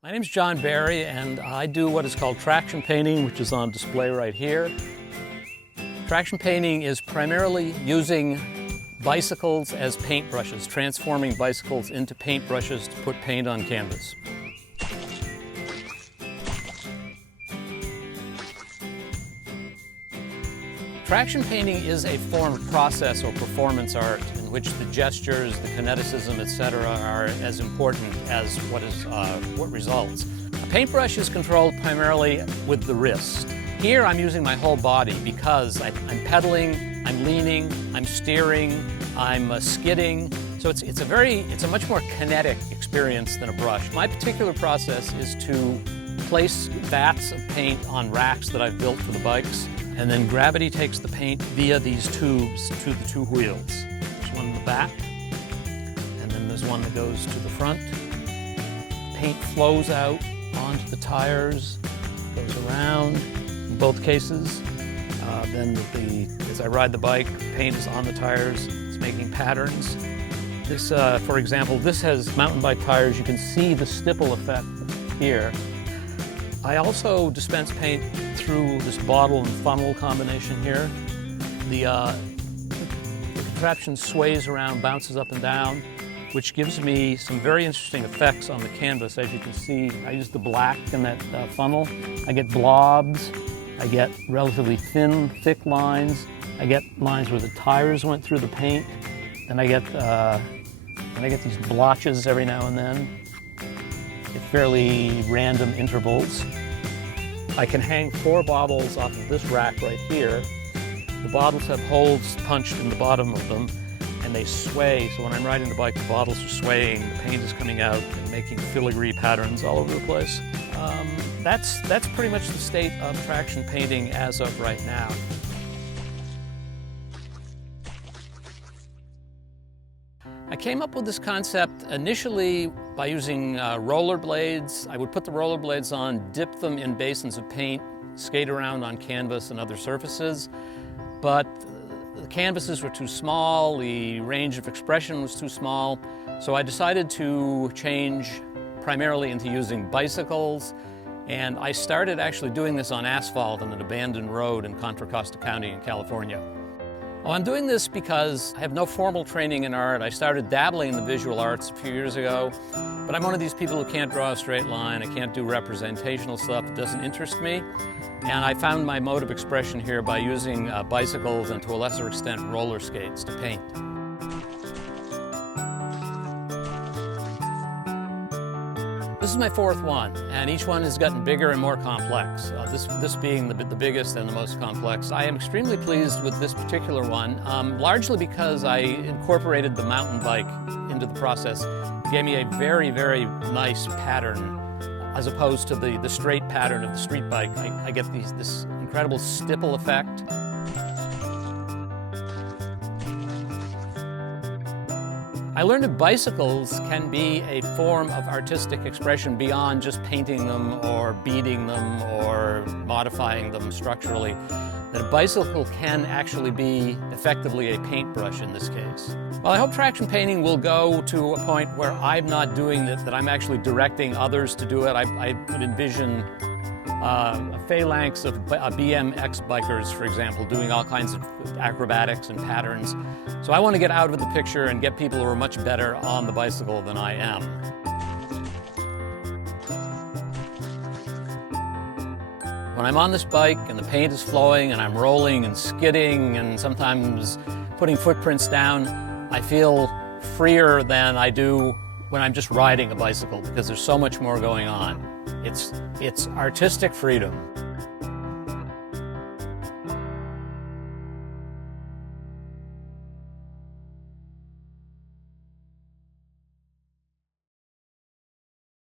My name is John Barry, and I do what is called traction painting, which is on display right here. Traction painting is primarily using bicycles as paintbrushes, transforming bicycles into paintbrushes to put paint on canvas. Traction painting is a form of process or performance art in which the gestures, the kineticism, etc. are as important as what results. A paintbrush is controlled primarily with the wrist. Here I'm using my whole body because I'm pedaling, I'm leaning, I'm steering, I'm skidding. So it's a much more kinetic experience than a brush. My particular process is to place vats of paint on racks that I've built for the bikes, and then gravity takes the paint via these tubes to the two wheels. There's one in the back, and then there's one that goes to the front. Paint flows out onto the tires, goes around in both cases. Then as I ride the bike, paint is on the tires, it's making patterns. This, for example, this has mountain bike tires. You can see the stipple effect here. I also dispense paint through this bottle and funnel combination here. The contraption sways around, bounces up and down, which gives me some very interesting effects on the canvas. As you can see, I use the black in that funnel. I get blobs, I get relatively thin, thick lines, I get lines where the tires went through the paint, and I get these blotches every now and then at fairly random intervals. I can hang 4 bottles off of this rack right here. The bottles have holes punched in the bottom of them, and they sway. So when I'm riding the bike, the bottles are swaying, the paint is coming out and making filigree patterns all over the place. That's pretty much the state of traction painting as of right now. I came up with this concept initially by using rollerblades. I would put the rollerblades on, dip them in basins of paint, skate around on canvas and other surfaces, but the canvases were too small, the range of expression was too small, so I decided to change primarily into using bicycles, and I started actually doing this on asphalt on an abandoned road in Contra Costa County in California. Well, I'm doing this because I have no formal training in art. I started dabbling in the visual arts a few years ago, but I'm one of these people who can't draw a straight line. I can't do representational stuff. It doesn't interest me. And I found my mode of expression here by using bicycles and, to a lesser extent, roller skates to paint. This is my 4th one, and each one has gotten bigger and more complex, this being the biggest and the most complex. I am extremely pleased with this particular one, largely because I incorporated the mountain bike into the process. It gave me a very, very nice pattern, as opposed to the straight pattern of the street bike. I get this incredible stipple effect. I learned that bicycles can be a form of artistic expression beyond just painting them or beading them or modifying them structurally. That a bicycle can actually be effectively a paintbrush in this case. Well, I hope traction painting will go to a point where I'm not doing it, that I'm actually directing others to do it. I could envision a phalanx of BMX bikers, for example, doing all kinds of acrobatics and patterns. So I want to get out of the picture and get people who are much better on the bicycle than I am. When I'm on this bike and the paint is flowing and I'm rolling and skidding and sometimes putting footprints down, I feel freer than I do when I'm just riding a bicycle, because there's so much more going on. It's artistic freedom.